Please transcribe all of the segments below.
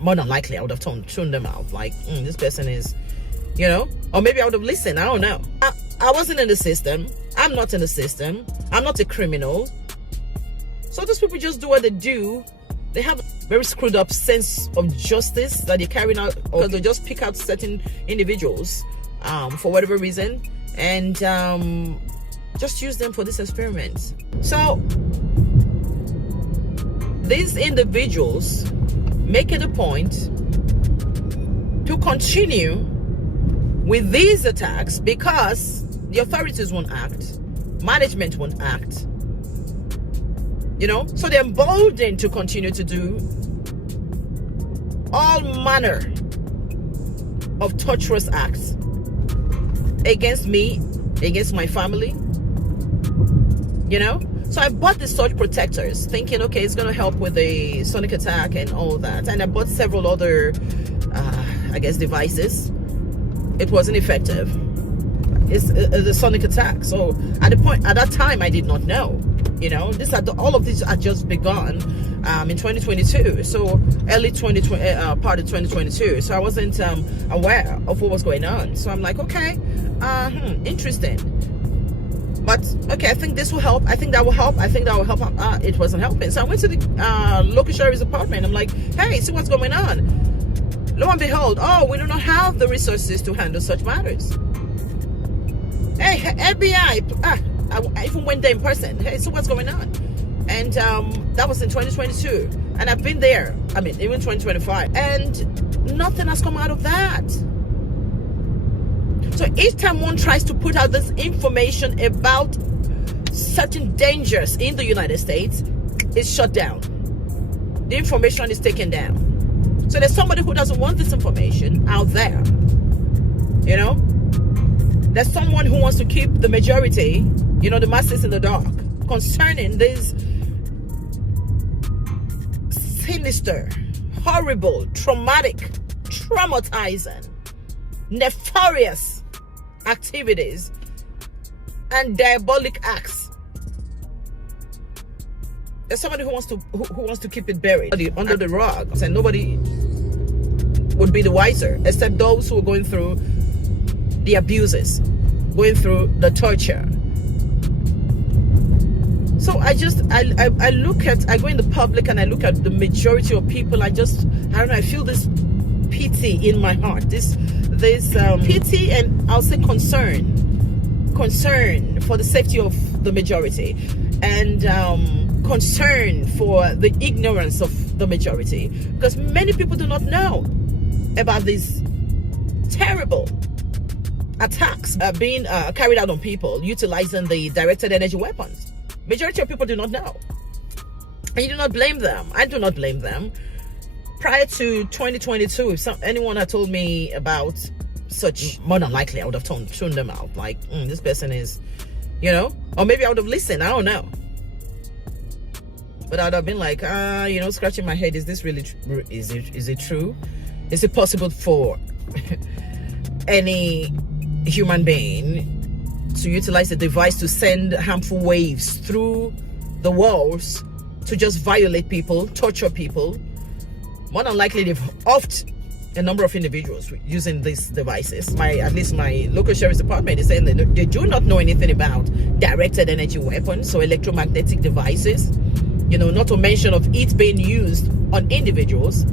more than likely I would have tuned them out. Like, this person is, you know, or maybe I would have listened. I don't know. I wasn't in the system. I'm not in the system. I'm not a criminal. So those people just do what they do. They have a very screwed up sense of justice that they're carrying out, or they just pick out certain individuals for whatever reason and just use them for this experiment. So these individuals make it a point to continue with these attacks because the authorities won't act, management won't act, you know, so they're emboldened to continue to do all manner of torturous acts against me, against my family, you know. So I bought the surge protectors thinking, okay, it's going to help with the sonic attack and all that. And I bought several other, I guess, devices. It wasn't effective. It's the sonic attack. So at that time, I did not know. You know, all of these had just begun in 2022. So early 2020, part of 2022. So I wasn't aware of what was going on. So I'm like, okay, interesting. But okay, I think this will help. I think that will help. I think that will help. It wasn't helping. So I went to the local sheriff's apartment. I'm like, hey, see what's going on. Lo and behold, oh, we do not have the resources to handle such matters. Hey, FBI, I even went there in person. Hey, so what's going on? And that was in 2022. And I've been there, I mean, even 2025. And nothing has come out of that. So each time one tries to put out this information about certain dangers in the United States, it's shut down. The information is taken down. So there's somebody who doesn't want this information out there. You know? There's someone who wants to keep the majority, you know, the masses in the dark concerning this sinister, horrible, traumatic, traumatizing, nefarious activities and diabolic acts. There's somebody who wants to keep it buried under the rug, and nobody would be the wiser except those who are going through the abuses, going through the torture. So I go in the public and I look at the majority of people. I don't know, I feel this pity in my heart, this pity, and I'll say concern for the safety of the majority, and concern for the ignorance of the majority, because many people do not know about these terrible attacks being carried out on people utilizing the directed energy weapons. Majority of people do not know, and you do not blame them. I do not blame them. Prior to 2022, if anyone had told me about such, more than likely I would have tuned them out. Like, this person is, you know, or maybe I would have listened. I don't know. But I would have been like, you know, scratching my head. Is this really true? Is it true? Is it possible for any human being to utilize a device to send harmful waves through the walls to just violate people, torture people? More than likely, they've offed a number of individuals using these devices. At least my local sheriff's department is saying that they do not know anything about directed energy weapons, so electromagnetic devices. You know, not to mention of it being used on individuals.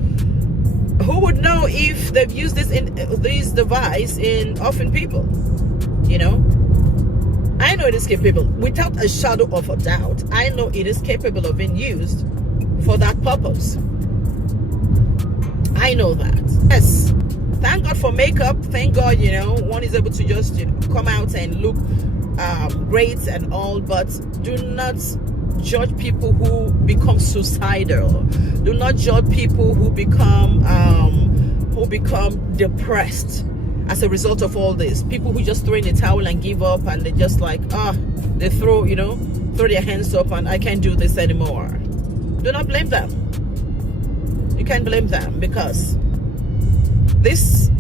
Who would know if they've used this device in offing people? You know, I know it is capable, without a shadow of a doubt. I know it is capable of being used for that purpose. I know that. Yes, thank God for makeup. Thank God, you know, one is able to just, you know, come out and look great and all, but do not judge people who become suicidal. Do not judge people who become depressed as a result of all this. People who just throw in the towel and give up, and they just like, they throw their hands up and I can't do this anymore. Do not blame them. You can't blame them, because this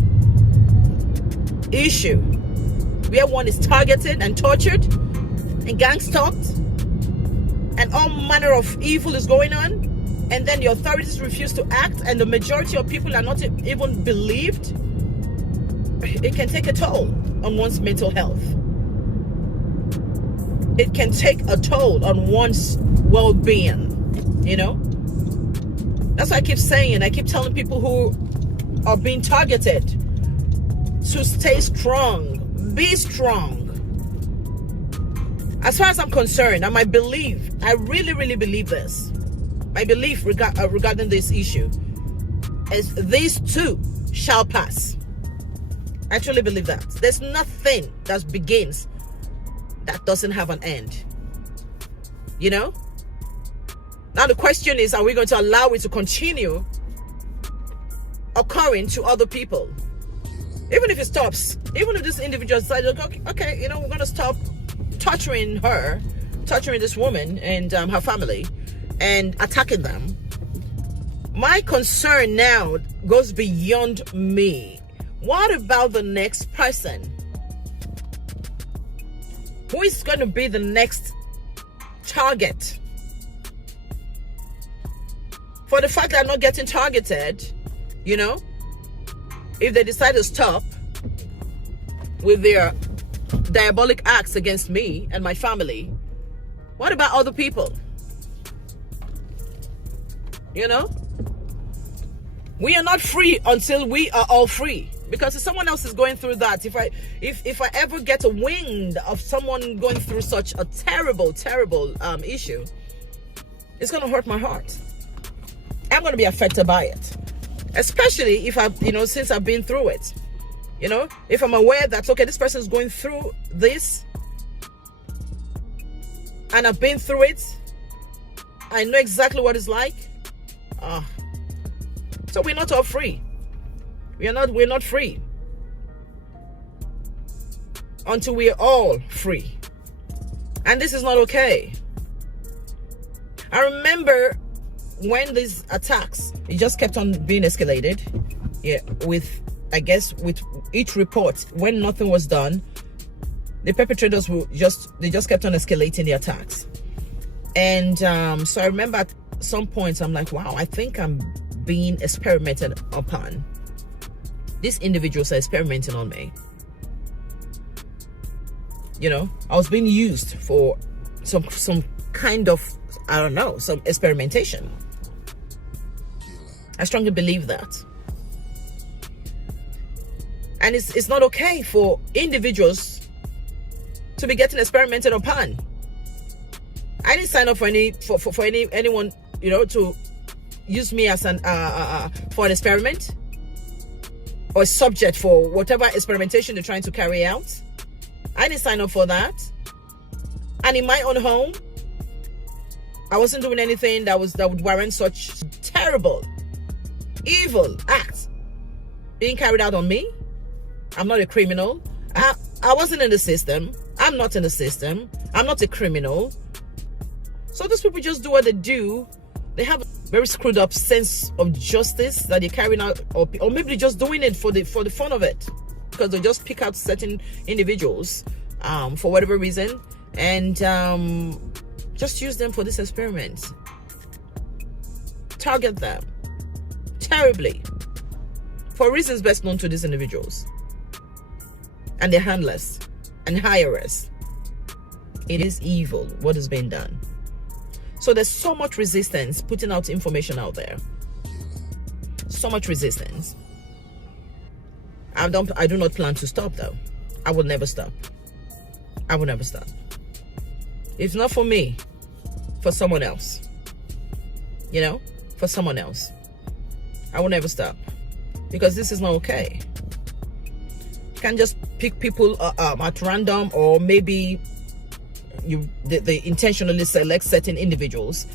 issue where one is targeted and tortured and gang stalked and all manner of evil is going on, and then the authorities refuse to act, and the majority of people are not even believed, it can take a toll on one's mental health. It can take a toll on one's well-being, you know? That's why I keep saying, I keep telling people who are being targeted to stay strong, be strong. As far as I'm concerned, and my belief, I really, really believe this. My belief regarding this issue is these too shall pass. I truly believe that. There's nothing that begins that doesn't have an end. You know? Now the question is, are we going to allow it to continue occurring to other people? Even if it stops, even if this individual decides, okay, you know, we're going to stop torturing this woman and her family and attacking them. My concern now goes beyond me. What about the next person? Who is going to be the next target? For the fact that I'm not getting targeted, you know, if they decide to stop with their diabolic acts against me and my family, what about other people? You know, we are not free until we are all free. Because if someone else is going through that, if I ever get a wind of someone going through such a terrible issue, it's going to hurt my heart. I'm going to be affected by it, especially if since I've been through it. You know, if I'm aware that, okay, this person is going through this and I've been through it, I know exactly what it's like. So we're not all free. We're not free until we're all free. And this is not okay. I remember when these attacks, it just kept on being escalated. Yeah, with each report, when nothing was done, the perpetrators just kept on escalating the attacks. And so I remember at some points I'm like, wow, I think I'm being experimented upon. These individuals are experimenting on me. You know, I was being used for some kind of, I don't know, some experimentation. I strongly believe that. And it's not okay for individuals to be getting experimented upon. I didn't sign up for anyone, you know, to use me as for an experiment or a subject for whatever experimentation they're trying to carry out. I didn't sign up for that. And in my own home, I wasn't doing anything that would warrant such terrible, evil acts being carried out on me. I'm not a criminal. I wasn't in the system. I'm not in the system. I'm not a criminal. So these people just do what they do. They have a very screwed up sense of justice that they're carrying out, or maybe they're just doing it for the fun of it, because they just pick out certain individuals for whatever reason and just use them for this experiment. Target them terribly for reasons best known to these individuals and their handlers and hirers. It is evil what is being done. So there's so much resistance putting out information out there. So much resistance. I do not plan to stop though. I will never stop. I will never stop. If not for me, for someone else. You know, for someone else. I will never stop. Because this is not okay. You can't just pick people at random, or maybe they intentionally select certain individuals,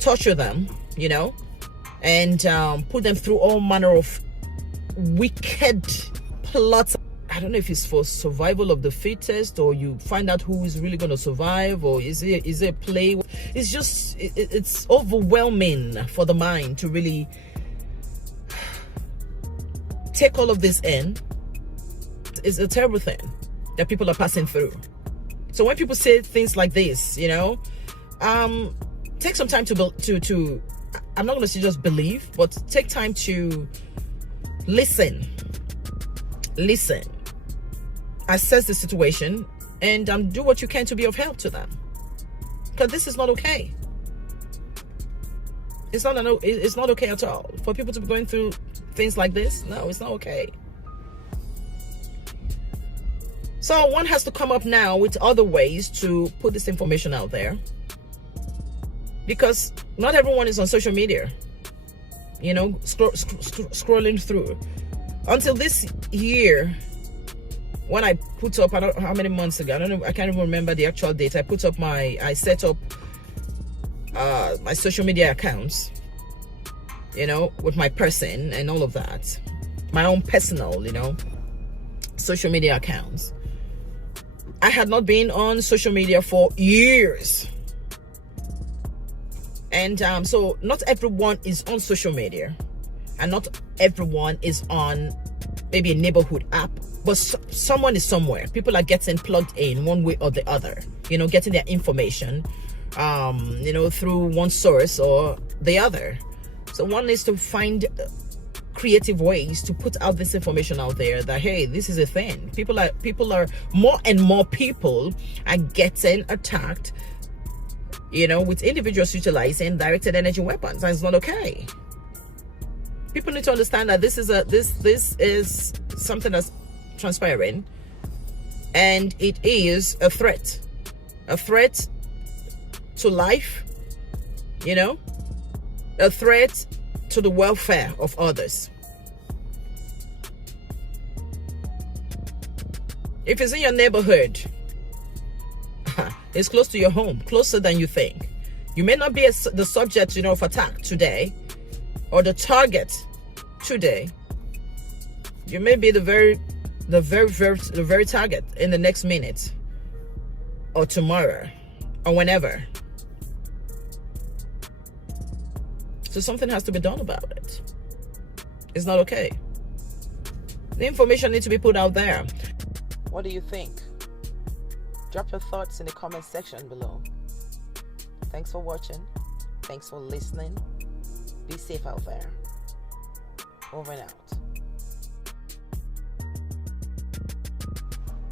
torture them, you know, and put them through all manner of wicked plots. I don't know if it's for survival of the fittest, or you find out who is really going to survive, or is it a play? It's just it's overwhelming for the mind to really take all of this in. It's a terrible thing that people are passing through. So when people say things like this, you know, take some time to I'm not going to say just believe, but take time to listen, assess the situation, and do what you can to be of help to them, because this is not okay. It's not okay at all for people to be going through things like this. No, it's not okay. So one has to come up now with other ways to put this information out there, because not everyone is on social media, you know, scrolling through. Until this year, when I put up, I don't know how many months ago, I don't know, I can't even remember the actual date. I set up my social media accounts, you know, with my person and all of that, my own personal, you know, social media accounts. I had not been on social media for years, and so not everyone is on social media, and not everyone is on maybe a neighborhood app, but someone is somewhere. People are getting plugged in one way or the other, you know, getting their information you know, through one source or the other. So one needs to find creative ways to put out this information out there that, hey, this is a thing. People are more and more people are getting attacked, you know, with individuals utilizing directed energy weapons, and it's not okay. People need to understand that this is something that's transpiring, and it is a threat to life, you know, a threat to the welfare of others. If it's in your neighborhood, it's close to your home, closer than you think. You may not be the subject, you know, of attack today, or the target today. You may be the very target in the next minute, or tomorrow, or whenever. So something has to be done about it. It's not okay. The information needs to be put out there. What do you think? Drop your thoughts in the comment section below. Thanks for watching. Thanks for listening. Be safe out there. Over and out.